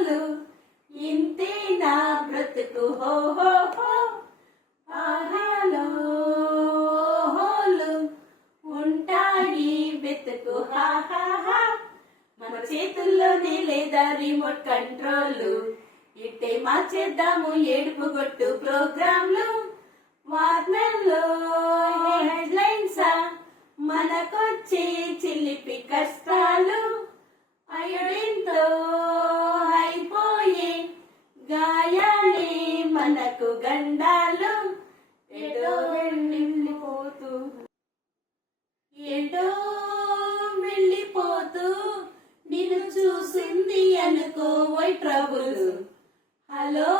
ఆహాలు ఇంతే నా బ్రతుకు హో హో హో ఆహాలో హోలు ఉంటాయి వెతుకు హా హా హా మన చేతుల్లోనే లేదా రిమోట్ కంట్రోల్ ఇట్టే మార్చేద్దాము ఏడుపు గొట్టు ప్రోగ్రాంలు వార్తల్లో హెడ్లైన్స్ మనకొచ్చే చిలిపి కష్టాలు అయోడిన్తో అయిపోయే గాయాలే మనకు గండాలు ఎటో వెళ్ళిపోతూ ఎటో వెళ్ళిపోతూ నిన్ను చూసింది అనుకో why trouble hello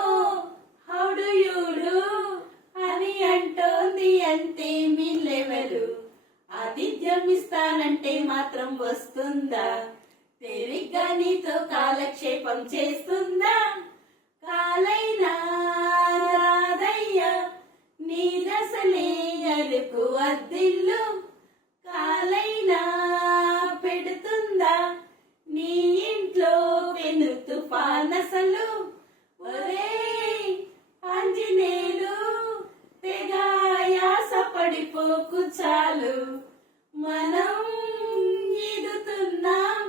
how do you do అని అంటోంది అంతే మీ లెవెలు ఆతిథ్యం ఇస్తానంటే మాత్రం వస్తుందా తేలిగ్గా నీతో కాలక్షేపం చేస్తుందా కాలైనా రాదయ్యా నీ దశలే అరుకు అద్దిల్లు కాలైనా పెడుతుందా నీ ఇంట్లో పెను తుఫానసలు ఒరే ఆంజనేయులు తెగాయాస పడిపోకు చాలు మనం ఈదుతున్నాం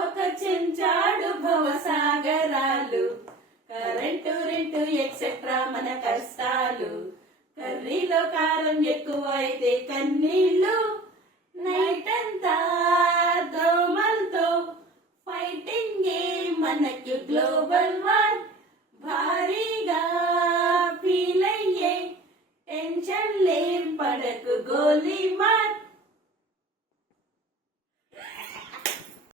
ఒక చెంచాడు భవసాగరాలు కరెంటు రెంటు ఎక్సెట్రా మన కష్టాలు కర్రీలో కారం ఎక్కువ అయితే కన్నీళ్ళు నైట్ అంతా దోమలతో ఫైటింగ్ మనకి గ్లోబల్ వార్